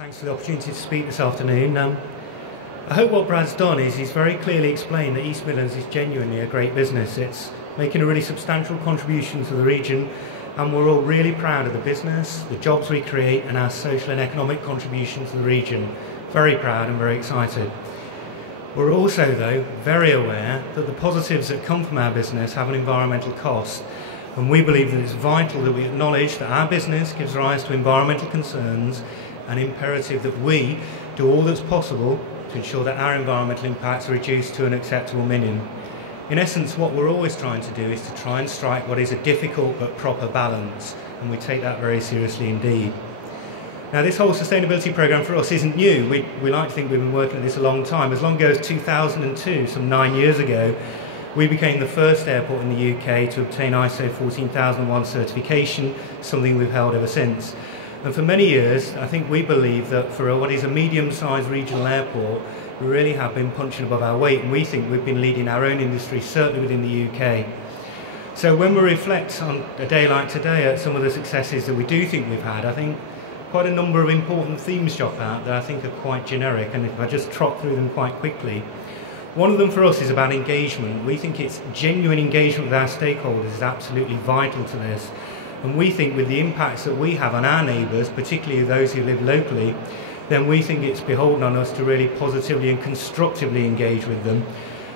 Thanks for the opportunity to speak this afternoon. I hope what Brad's done is he's very clearly explained that East Midlands is genuinely a great business. It's making a really substantial contribution to the region, and we're all really proud of the business, the jobs we create, and our social and economic contribution to the region. Very proud and very excited. We're also, though, very aware that the positives that come from our business have an environmental cost, and we believe that it's vital that we acknowledge that our business gives rise to environmental concerns, and imperative that we do all that's possible to ensure that our environmental impacts are reduced to an acceptable minimum. In essence, what we're always trying to do is to try and strike what is a difficult but proper balance, and we take that very seriously indeed. Now, this whole sustainability programme for us isn't new. We like to think we've been working at this a long time. As long ago as 2002, some 9 years ago, we became the first airport in the UK to obtain ISO 14001 certification, something we've held ever since. And for many years, I think we believe that for what is a medium-sized regional airport, we really have been punching above our weight, and we think we've been leading our own industry, certainly within the UK. So when we reflect on a day like today at some of the successes that we do think we've had, I think quite a number of important themes jump out that I think are quite generic, and if I just trot through them quite quickly. One of them for us is about engagement. We think it's genuine engagement with our stakeholders is absolutely vital to this. And we think with the impacts that we have on our neighbours, particularly those who live locally, then we think it's beholden on us to really positively and constructively engage with them.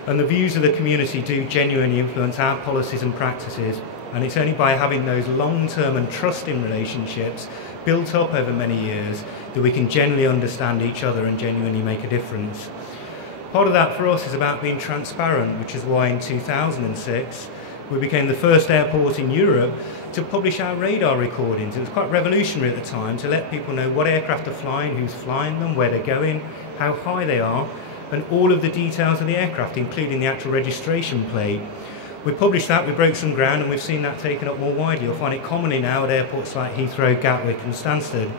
And the views of the community do genuinely influence our policies and practices. And it's only by having those long-term and trusting relationships built up over many years that we can genuinely understand each other and genuinely make a difference. Part of that for us is about being transparent, which is why in 2006 we became the first airport in Europe to publish our radar recordings. It was quite revolutionary at the time to let people know what aircraft are flying, who's flying them, where they're going, how high they are, and all of the details of the aircraft, including the actual registration plate. We published that, we broke some ground, and we've seen that taken up more widely. You'll find it commonly now at airports like Heathrow, Gatwick and Stansted.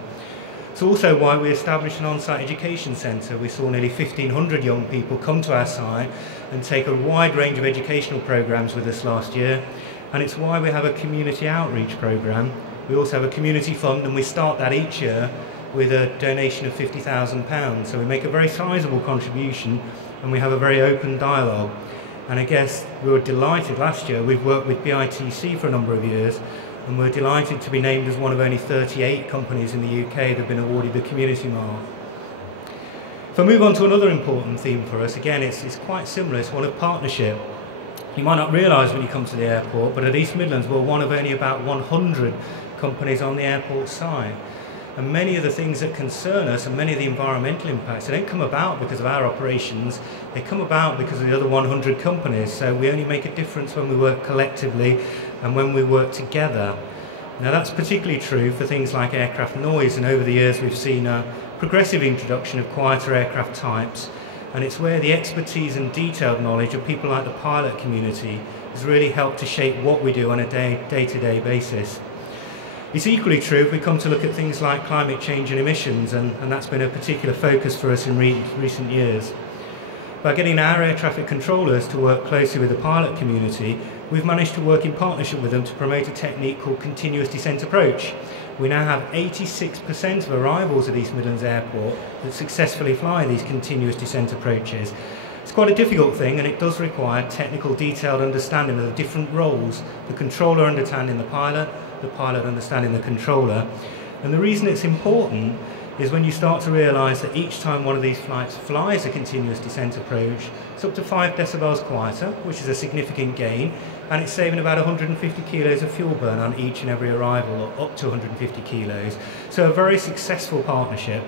It's also why we established an on-site education centre. We saw nearly 1,500 young people come to our site and take a wide range of educational programmes with us last year. And it's why we have a community outreach programme. We also have a community fund, and we start that each year with a donation of £50,000. So we make a very sizable contribution, and we have a very open dialogue. And I guess we were delighted last year. We've worked with BITC for a number of years, and we're delighted to be named as one of only 38 companies in the UK that have been awarded the Community Mark. If I move on to another important theme for us, again, it's quite similar. It's one of partnership. You might not realise when you come to the airport, but at East Midlands we're one of only about 100 companies on the airport site. And many of the things that concern us and many of the environmental impacts, they don't come about because of our operations, they come about because of the other 100 companies. So we only make a difference when we work collectively and when we work together. Now that's particularly true for things like aircraft noise, and over the years we've seen a progressive introduction of quieter aircraft types. And it's where the expertise and detailed knowledge of people like the pilot community has really helped to shape what we do on a day-to-day basis. It's equally true if we come to look at things like climate change and emissions, and that's been a particular focus for us in recent years. By getting our air traffic controllers to work closely with the pilot community, we've managed to work in partnership with them to promote a technique called continuous descent approach. We now have 86% of arrivals at East Midlands Airport that successfully fly these continuous descent approaches. It's quite a difficult thing, and it does require technical, detailed understanding of the different roles, the controller understanding the pilot understanding the controller. And the reason it's important is when you start to realise that each time one of these flights flies a continuous descent approach, it's up to 5 decibels quieter, which is a significant gain, and it's saving about 150 kilos of fuel burn on each and every arrival, or up to 150 kilos. So a very successful partnership.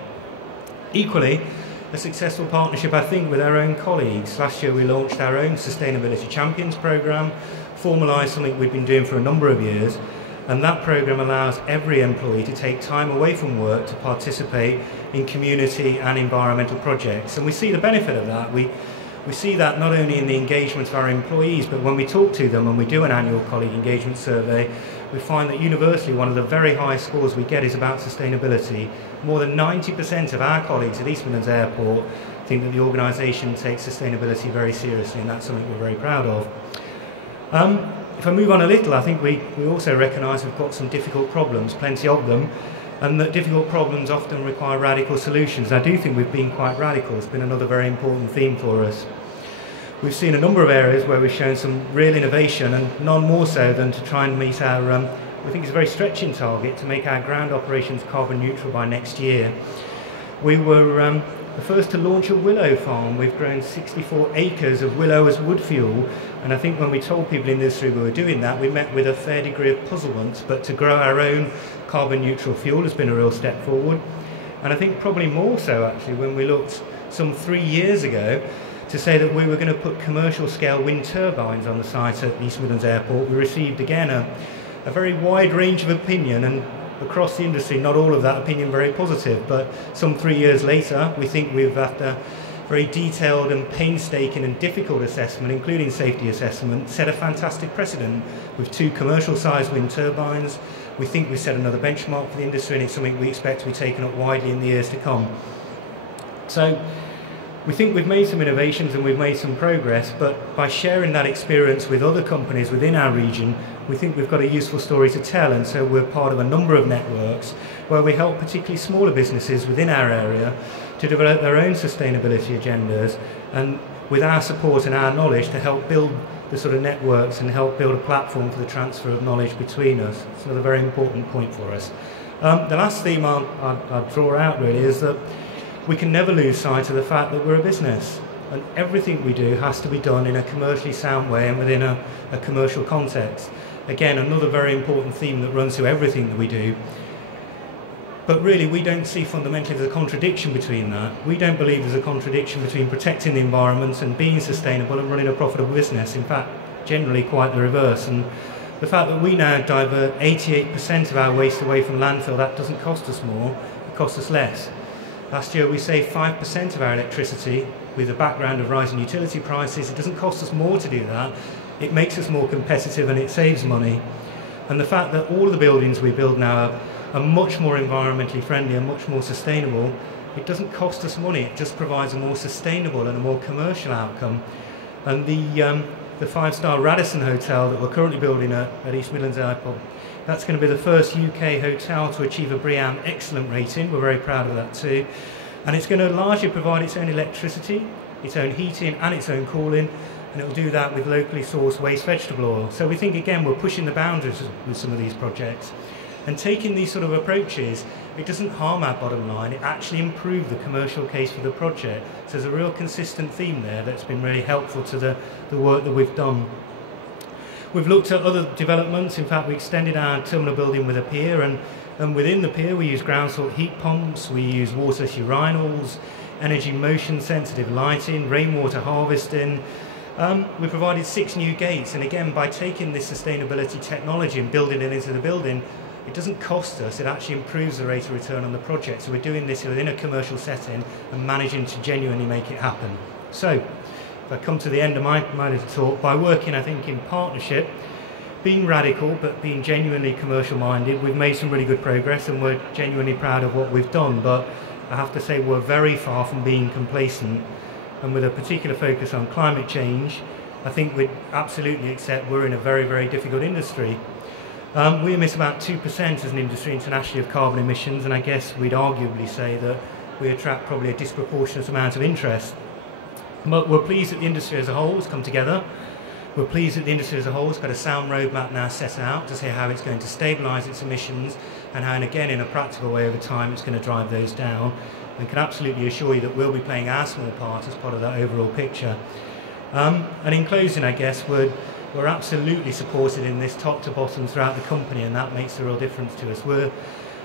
Equally, a successful partnership, I think, with our own colleagues. Last year we launched our own Sustainability Champions programme, formalised something we've been doing for a number of years, and that programme allows every employee to take time away from work to participate in community and environmental projects. And we see the benefit of that. We see that not only in the engagement of our employees, but when we talk to them and we do an annual colleague engagement survey, we find that universally one of the very highest scores we get is about sustainability. More than 90% of our colleagues at East Midlands Airport think that the organisation takes sustainability very seriously, and that's something we're very proud of. If I move on a little, I think we also recognise we've got some difficult problems, plenty of them, and that difficult problems often require radical solutions. I do think we've been quite radical. It's been another very important theme for us. We've seen a number of areas where we've shown some real innovation, and none more so than to try and meet our, we think it's a very stretching target to make our ground operations carbon neutral by next year. We were the first to launch a willow farm. We've grown 64 acres of willow as wood fuel, and I think when we told people in the industry we were doing that, we met with a fair degree of puzzlement, but to grow our own carbon neutral fuel has been a real step forward. And I think probably more so actually when we looked some 3 years ago to say that we were going to put commercial scale wind turbines on the site at East Midlands Airport. We received again a very wide range of opinion, and across the industry not all of that opinion very positive, but some 3 years later we think we've, after very detailed and painstaking and difficult assessment, including safety assessment, set a fantastic precedent with 2 commercial sized wind turbines. We think we've set another benchmark for the industry, and it's something we expect to be taken up widely in the years to come. So we think we've made some innovations and we've made some progress, but by sharing that experience with other companies within our region, we think we've got a useful story to tell, and so we're part of a number of networks where we help particularly smaller businesses within our area to develop their own sustainability agendas, and with our support and our knowledge to help build the sort of networks and help build a platform for the transfer of knowledge between us. It's another very important point for us. The last theme I'll draw out really is that we can never lose sight of the fact that we're a business, and everything we do has to be done in a commercially sound way and within a commercial context. Again, another very important theme that runs through everything that we do. But really, we don't see fundamentally there's a contradiction between that. We don't believe there's a contradiction between protecting the environment and being sustainable and running a profitable business. In fact, generally quite the reverse. And the fact that we now divert 88% of our waste away from landfill, that doesn't cost us more, it costs us less. Last year we saved 5% of our electricity with a background of rising utility prices. It doesn't cost us more to do that. It makes us more competitive and it saves money. And the fact that all of the buildings we build now are much more environmentally friendly and much more sustainable, it doesn't cost us money. It just provides a more sustainable and a more commercial outcome. And the 5-star Radisson Hotel that we're currently building at East Midlands Airport, that's going to be the first UK hotel to achieve a BREEAM Excellent rating. We're very proud of that too. And it's going to largely provide its own electricity, its own heating and its own cooling, and it will do that with locally sourced waste vegetable oil. So we think again we're pushing the boundaries with some of these projects. And taking these sort of approaches, it doesn't harm our bottom line, it actually improves the commercial case for the project. So there's a real consistent theme there that's been really helpful to the work that we've done. We've looked at other developments. In fact, we extended our terminal building with a pier, and within the pier we use ground salt heat pumps, we use waterless urinals, energy motion sensitive lighting, rainwater harvesting. We provided 6 new gates, and again by taking this sustainability technology and building it into the building, it doesn't cost us, it actually improves the rate of return on the project. So we're doing this within a commercial setting and managing to genuinely make it happen. So if I come to the end of my little talk, by working I think in partnership, being radical but being genuinely commercial minded, we've made some really good progress and we're genuinely proud of what we've done. But I have to say we're very far from being complacent, and with a particular focus on climate change, I think we'd absolutely accept we're in a very, very difficult industry. We emit about 2% as an industry internationally of carbon emissions, and I guess we'd arguably say that we attract probably a disproportionate amount of interest. But we're pleased that the industry as a whole has come together. We're pleased that the industry as a whole has got a sound roadmap now set out to say how it's going to stabilise its emissions and how, and again in a practical way over time, it's going to drive those down. And can absolutely assure you that we'll be playing our small part as part of that overall picture. And in closing, I guess we're absolutely supported in this top to bottom throughout the company, and that makes a real difference to us. We're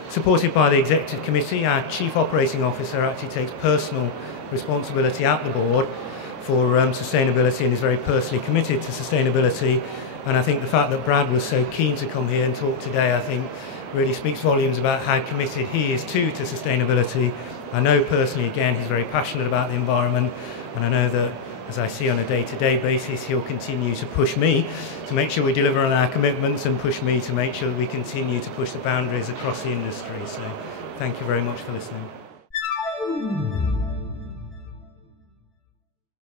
supported by the Executive Committee. Our Chief Operating Officer actually takes personal responsibility at the board for sustainability and is very personally committed to sustainability. And I think the fact that Brad was so keen to come here and talk today, I think really speaks volumes about how committed he is to sustainability. I know personally, again, he's very passionate about the environment, and I know that as I see on a day-to-day basis, he'll continue to push me to make sure we deliver on our commitments and push me to make sure that we continue to push the boundaries across the industry. So thank you very much for listening.